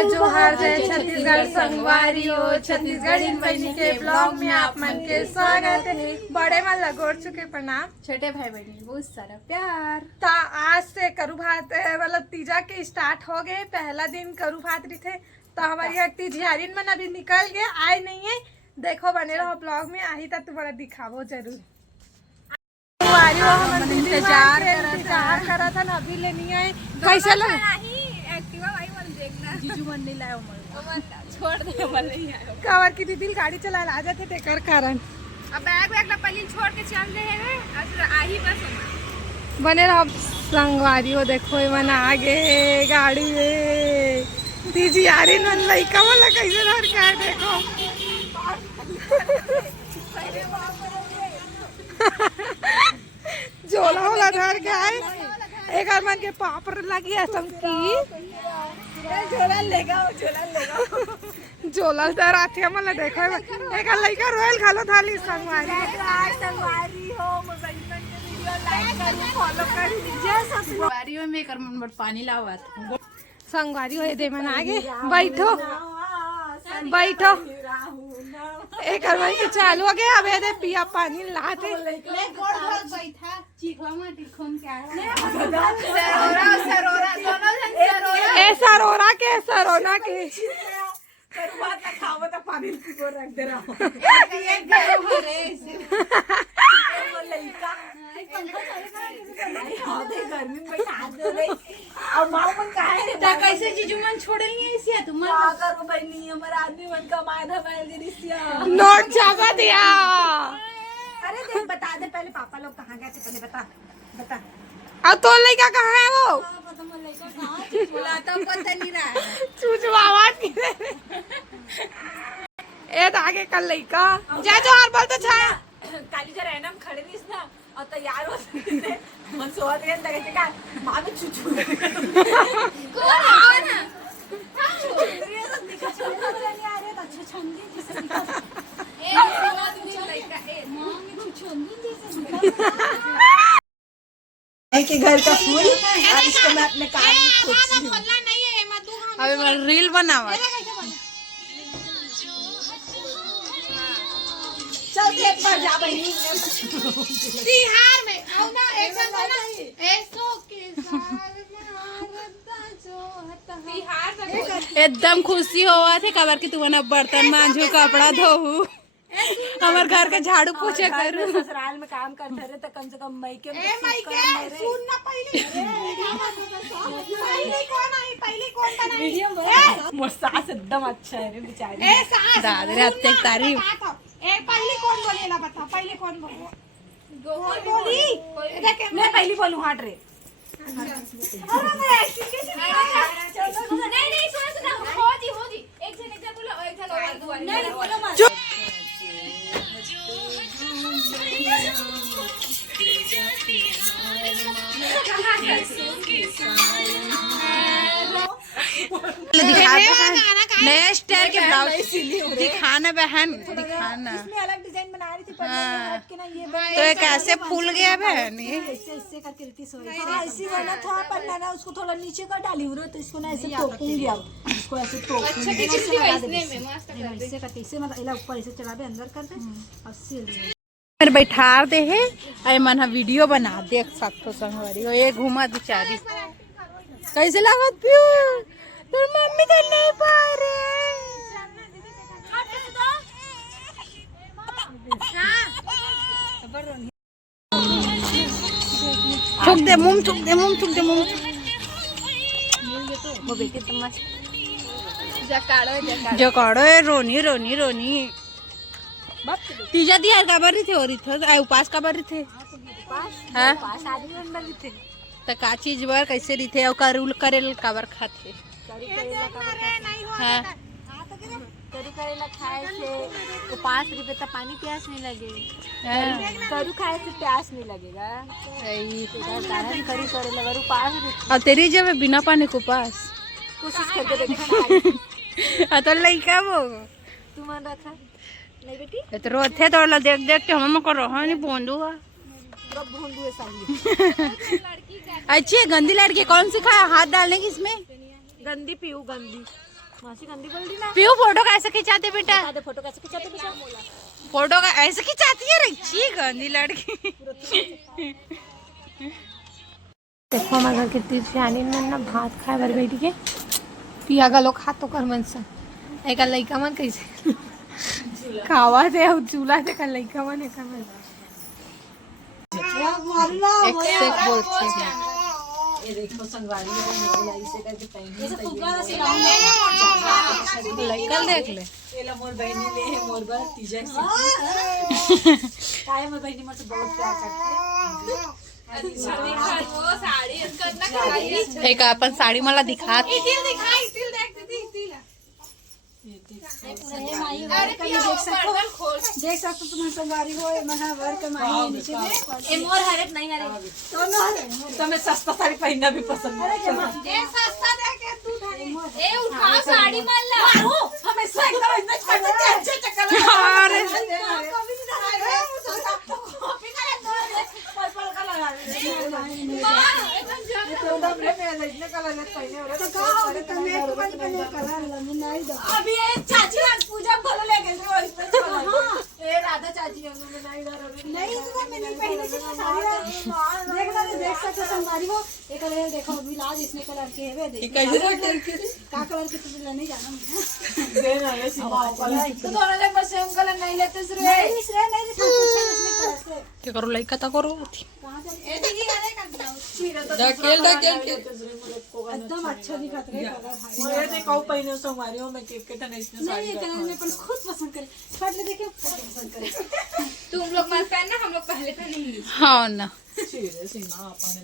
जय जोहार जय छत्तीसगढ़ संगवारी हो। छत्तीसगढ़ इन बहनी के ब्लॉग में आप मन के स्वागत है। बड़े मन लगोड़ चुके प्रणाम, छोटे भाई बहनी बहुत सारा प्यार। तो आज से करू भात मतलब तीजा के स्टार्ट हो गए। पहला दिन करू भात रही थे तो हमारी हट्टी झियारिन मन अभी निकल गए, आए नहीं है। देखो बने रहो ब्लॉग में, आई तो तुम्हारा दिखावो जरूर। इंतजार करा था ना, अभी ले नहीं आए। कैसे लगा जीजू मन नहीं लाया छोड़ दे कवर की दीदी गाड़ी चला ला जाते तेकर कारण। अब बैग वैग पहले छोड़ के चल रहे हैं, आई बस बने रहो संगवारी हो। देखो मन आगे गाड़ी में दीजी आ रही मन लइका वाला कैसे धर के आए देखो। झोला वाला धर के आए। एक मन के पापड़ लगी असम की झोला लेगा झोला डर आते मतलब देखो। एक लइका रोयल खालो थाली संगवारी हो। संगवारी में कर मन पानी लावत संगवारी हो दे मन आगे बैठो बैठो। एक मन के चालू हो गया। अब दे पिया पानी लाते सरोरा के सरोना के पानी रख दे रहा कैसे जीजू मन छोड़ लिया तुम आदमी मन का नोट छापा दिया। अरे देख बता दे पहले पापा लोग कहाँ गए थे, पहले बता बता। अब तो लड़का कहाँ है वो? पता नहीं रहा चूचू आवाज ए आगे कल लड़का जा जो हार बोलते छाया काली जरा है ना, हम खड़े नहीं ना और तैयार हो सकते मन सोच रहे लगे थे का मां में चूचू कौन है ये सब दिखा छोटा नहीं आ रहे तो अच्छे छंदी जैसे दिखा ए सेवा तुम लड़का ए मां में छंदी जैसे के घर का फूल और इसको मैं अपने कान में खोजती हूं। अबे मैं रील बनावा चल एक बार जा बहनी बिहार में आओ ना एक बार ना ऐसो के साल में आरता जो हता बिहार में एकदम खुशी होवा थे कबर की तू ना बर्तन मांजू कपड़ा धोऊ हमार घर का झाड़ू पोछा करूं। ससुराल में काम करते रहे तो कम से कम मई के सुन ना पहले पहले कौन बना वीडियो मोर सास एकदम अच्छा है रे बेचारी। ए सास दादा रे अत्ते तारीफ ए पहले कौन बोलेला बता पहले कौन बोली मैं पहली बोलूं हट रे नहीं सुनो हो जी एक जन बोलो एक जन नहीं बोलो मत। नया स्टाइल के ब्लाउज दिखाना बहन दिखाना। इसमें अलग डिजाइन बना रही थी पर हट के ना ये तो एक ऐसे फूल गया बहन ये ऐसे करके रहती सोई। हां इसी वाला था पर ना उसको थोड़ा नीचे कर डाली हूं तो इसको ना ऐसे टोकूंगी। अब इसको ऐसे टोकूंगी ऐसे करके इसे मतलब इला ऊपर ऐसे चढ़ा दे अंदर कर दे और सिल दे। मेरे बैठार दे है आई मन वीडियो बना देख सकते संगवारी हो। ये घुमा बेचारी कैसे लागत पियो तो मम्मी तो नहीं पा रहे थूक दे मुंह थूक दे मुंह थूक दे मुंह वो बेटे तुम मत जकाड़ो है रोनी रोनी रोनी तीजा दिया कबर रही थे और इधर उपास कबर रही थे हां पास आदमी बन रही थे तो का चीज बर कैसे रही थे और करूल करेल कबर खाते हां करू करेला खाए से तो 5 रुपए तक पानी प्यास नहीं लगेगी। करू खाए से प्यास नहीं लगेगा सही करू करेला करू 5 रुपए और तेरी जब बिना पानी को पास कोशिश करके देखना तो लइका वो तू मन रखा नहीं बेटी तो रोथे तो देख देख के हम को रहा नहीं बोंदूगा कब भूंदू है साली अच्छी गंदी लड़की कौन सी खाया हाथ डालने की इसमें गंदी पीऊ गंदी मासी गंदी बोल दी ना। पीयू फोटो कैसे खिंचाते बेटा? आधे फोटो कैसे खिंचाते बेटा? फोटो का ऐसे खिंचाती है रही गंदी लड़की। देखो हमारे घर कितनी सियानी में ना भात खाए बर बैठ के पिया का लोग खातो कर मन से एक लइका मन कैसे खावा दे और चूल्हा से का लइका मन एक मन एक से एक बोलते हैं। ये देखो संगवारी से करके पहनी ऐसे फुग्गा से कल देख ले एला मोर बहनी ले है मोर बर तीजा से काय मोर बहनी मुझसे बहुत प्यार करती है। वो साड़ी करना एक अपन साड़ी मला दिखा देख सकते तुम संगवारी हो महावर कमाई नीचे ए मोर हरेक नहीं हरे दोनों हरे तो मैं सस्ता साड़ी पहनना भी पसंद है। ए सस्ता दे के तू ढाई ए उठा साड़ी मान ला हमेशा एकदम इतना करते थे अच्छे चक्कर अरे कभी नहीं कॉपी का पर्पल का लगा तो दम रे मैं इतने कलर में पहने हो रहे तो अरे तुमने एक बार पहने कलर लमी नहीं दो अभी ये चाची आज पूजा भलो ले गए वो इस पे हां ए राधा चाची हम में नहीं डर नहीं तो मैं नहीं पहने की साड़ी देख ना देख सकते संभारी वो एक कलर देखो अभी लाल इसने कलर के है देख कैसे कलर के का कलर के तुझे नहीं जाना दे ना ये सीमा तो दोनों लोग बस सेम कलर नहीं लेते सिर्फ नहीं पूछे उसने कलर से क्या करो लइका ता करो कहां से ए दीदी अरे कर ढकेल एकदम अच्छा दिखत रहे कलर ये देखो पहले संगवारी में केक के तने इसने साड़ी नहीं कलर में पर खुद पसंद करे फट ले देखे पसंद करे तुम लोग मत पहनना हम लोग पहले पहनेंगे हाँ ना सीधे सीना अपन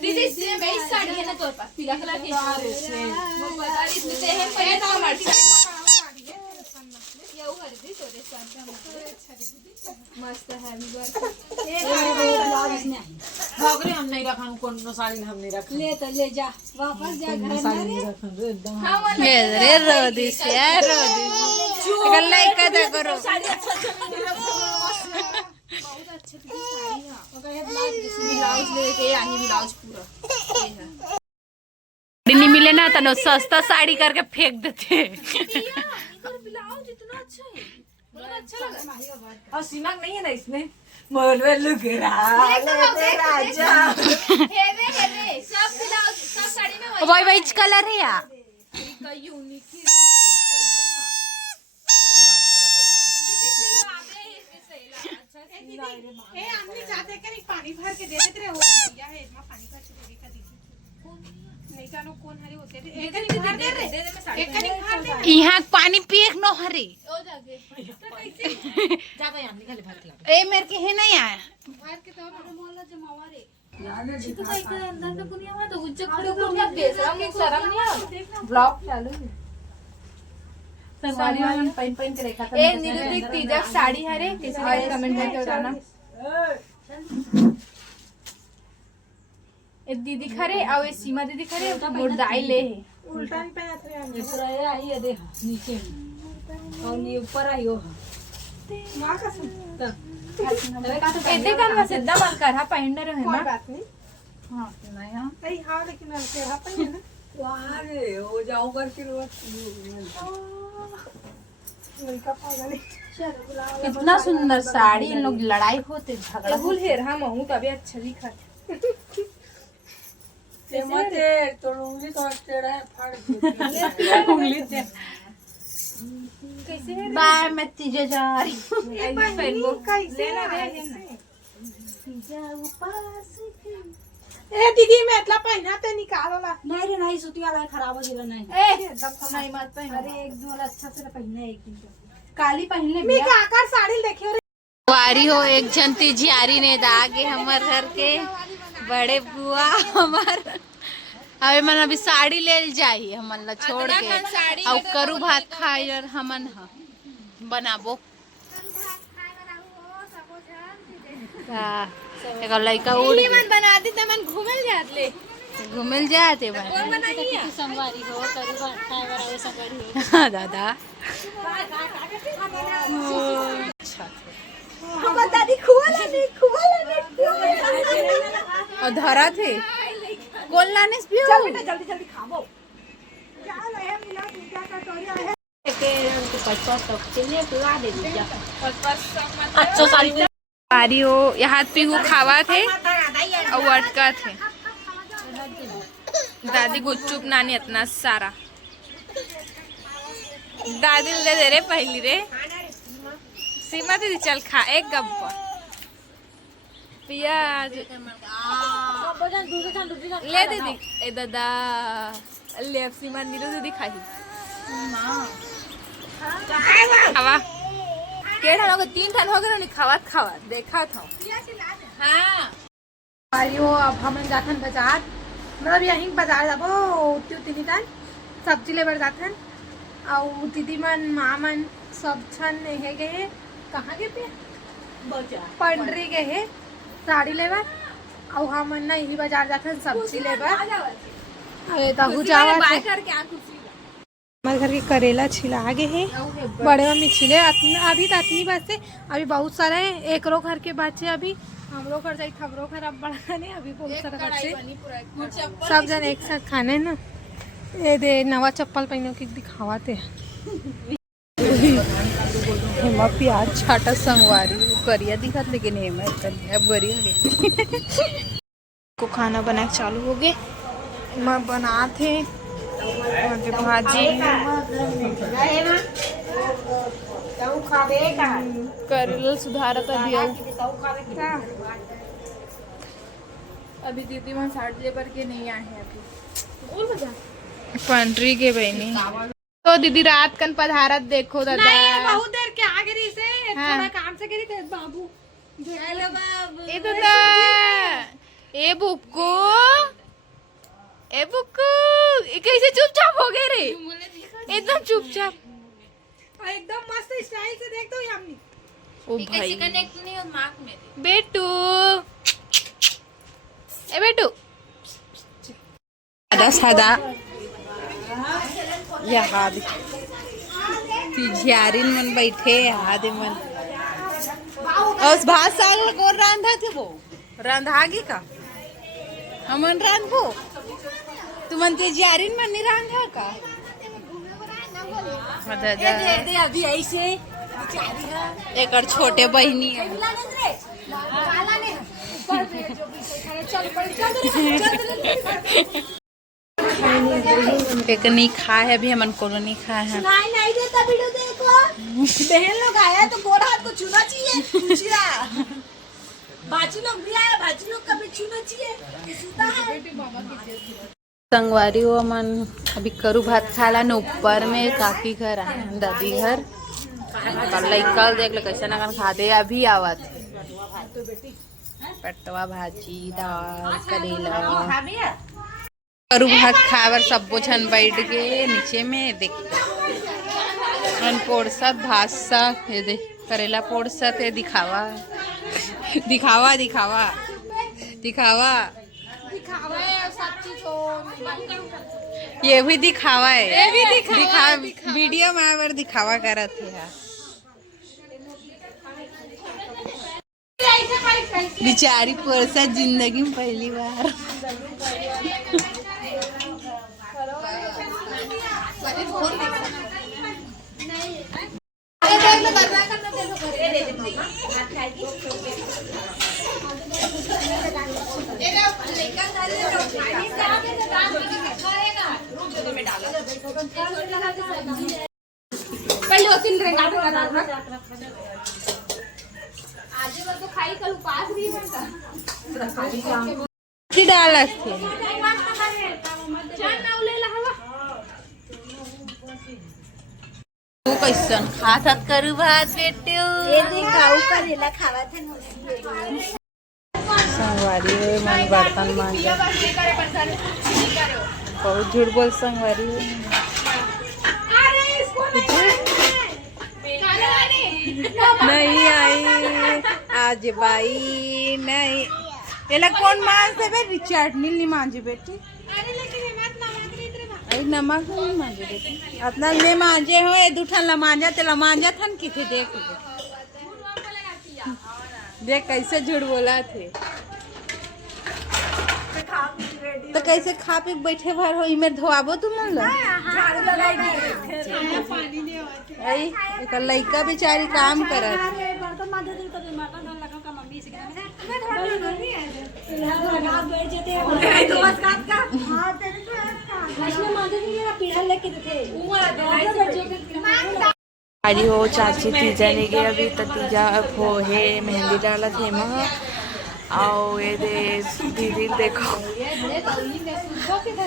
दीदी इसमें बेस साड़ी है ना तोर पास पीला कलर की वो बता रही इसमें से है पहले तो हमारी साड़ी है ये वो हरदी तोरे साथ मस्त है भागरे हम नहीं रखन कौन नो साड़ी हम नहीं रखन ले तो ले जा वापस जा घर साड़ी में नहीं रखन रे एकदम हां वो ये रे रोदी से यार रोदी कल लइका ता करो बहुत अच्छी साड़ी है और ये ब्लाउज लेके आई ब्लाउज पूरा ये है नहीं मिले ना तो सस्ता साड़ी करके फेंक देते। ब्लाउज इतना अच्छा है बहुत अच्छा लगा और सीमा नहीं है ना इसमें मोरवे लुक रहा राजा हेवे सब ब्लाउज सब साड़ी में वही भाई वाइट कलर है यार का यूनिक चाहते कि पानी भर के दे देते रहे हो भैया है इतना पानी भर के दे दी नहीं जानो कौन हरे होते थे एक करी भर दे रे एक करी भर दे यहाँ पानी पिए न हरे ओ जाके जाकर यहाँ निकाले भर के ए मेरे के है नहीं आया भर के तो मोहल्ला जमावा रे तो कहीं के अंदर में दुनिया में तो उज्जत खड़े हो गया बेशरम एक शर्म नहीं आ ब्लॉग चालू है संगवारी में पहन पहन के रखा था ए नीलू तीजा साड़ी हरे किसी कमेंट करके बताना ए दीदी खरे और ए सीमा दीदी खरे मोर दाई ले उल्टा नहीं पहना था ये पूरा ये आई है देख नीचे और ये ऊपर आई हो मां का सुनता एते कान में सिद्धा मन कर हा पहन रहे कोई ना बात नहीं हां नहीं हां अरे हां लेकिन हल्के हां पहने ना वहां रे हो जाऊं करके लड़का पागल है कितना सुंदर साड़ी इन लोग लड़ाई होते झगड़ा फुल हेर हां महू तभी अच्छा दिखा ते मते तो उंगली तो टेढ़ा है फाड़ दे उंगली से कैसे है बाय मैं तीजे जा रही एक बार पहन कैसे लेना रे ए दीदी मैं इतना पहना ते निकालो ला नहीं रे नहीं सूती वाला खराब हो गया नहीं ए नहीं मत पहन अरे एक दो वाला अच्छा से पहनना है एक दिन काली पहन ले मैं का आकर साड़ी लेके वारी हो एक जनती जियारी ने दागे हमार घर के बड़े बुआ हमार अबे मन अभी साड़ी ले जाई हमन ला छोड़ के और करू भात खाई और हमन ह बनाबो एक लइका उड़ मन बना दी त मन घूमल जात ले घूमल जाते बा कौन बनाई है संगवारी हो करू भात खाए वाला वो संगवारी हो हाँ दादा हम दादी खुआला नहीं और धरा थे कौन लाने पियो जल्दी जल्दी खाओ बारी हो यहाँ पे वो खावा थे और अटका थे दादी गुपचुप नानी इतना सारा दादी ले दे रे पहली रे सीमा दीदी चल खा एक गप्पा प्याज ले दीदी ए दादा ले अब सीमा नीरू दीदी खाई खावा केड़ा लोग 3 ठन हो गए खावा खावा देखा था हाँ हो अब हम जाथन बाजार मतलब यहीं बाजार जाबो उती निकाल सब्जी लेबर जाथन और दीदी मन माँ मन सब छन हे गए कहाँ गए पे पंडरी गए है साड़ी लेबर और हम ना यही बाजार जाथन सब्जी लेबर अरे तहु जावा हमारे घर के करेला छिला आगे है बड़े मम्मी छिले अभी तो अतनी बात से अभी बहुत सारे है एक रो घर के बच्चे अभी हम लोग घर जाए खबरों घर अब बड़ा नहीं अभी बहुत सारे बच्चे सब जन एक साथ खाने ना ये दे नवा चप्पल पहनों के दिखावाते हेमा प्याज छाटा संगवारी करिया दिखत लेकिन हेमा अब गरी को खाना बना चालू हो गए मैं बनाते भाजी करेला सुधारत अभी दीदी वहाँ साठ लेबर के नहीं आए हैं अभी पंट्री के बहनी तो दीदी रात कन पधारत देखो दादा बहुत देर के आगे रही से थोड़ा काम से करी थे बाबू ए दादा ए बुक्कू ए बुक्कू कैसे चुपचाप हो गए रे एकदम चुपचाप एकदम मस्त स्टाइल से देख दो यामनी ओ भाई कनेक्ट नहीं हो मार्क में बेटू ए बेटू सादा यहाँ झियारिन मन बैठे आदे मन और भात साग को रांधा थे वो रांधागी का हमन रांधबो तुमन ते झियारिन मन नहीं रांधा का दे अभी ऐसे एक छोटे बहनी है एक नहीं खाए है अभी हमन को नहीं खाए हैं नहीं देता वीडियो देखो बहन लोग आया तो गोरा हाथ को छूना चाहिए बाजी लोग भी आया बाजी लोग कभी छूना चाहिए संगवारी हो मन अभी करू भात खाला न ऊपर में काकी घर आए दादी घर कल देख लो कैसे ना खा दे अभी आवत पटवा भाजी दाल करेला करू भात खावर सबो छन बैठ गए नीचे में देख पोड़सा भात सा ये देख करेला पोड़सा थे दिखावा दिखावा दिखावा दिखावा ये भी दिखावा है ये भी दिखा वीडियो में आवर दिखावा करत है बिचारी पोरसा जिंदगी में पहली बार तो खाई कल उपास भी डालत थे तू कैसन खात करू भात बेटे ये दिखाऊ करेला खावत है संगवारी मन बर्तन मांगे बहुत झूठ बोल संगवारी नहीं आई आज बाई नहीं ये लोग कौन मांझते बेटी चटनी नहीं मांझी बेटी अरे नमक नहीं मांझे बेटी अपना ले मांझे हो दूठन ला मांझा तेला मांझा थन की थे देख देख कैसे झूठ बोला थे तो कैसे खा पी के बैठे भर हो इमें धोआबो तुम लो आई एक लइका बेचारी काम करत बर्तन मांजे दिन तो बर्तन धोने लगा का मम्मी से लगा बैठ जाते हैं तो बस काट का हां तेरे को इसमें मांजे दिन मेरा पीढ़ा लेके थे हरी हो चाची तीजा ने गए अभी तो तीजा हो है मेहंदी डाला थे माँ आओ ये दे दीदी देखो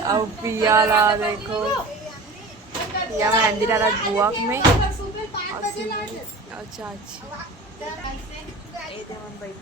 आओ पिया ला देखो या मेहंदी डाला बुआ में और चाची ये दे मन बैठ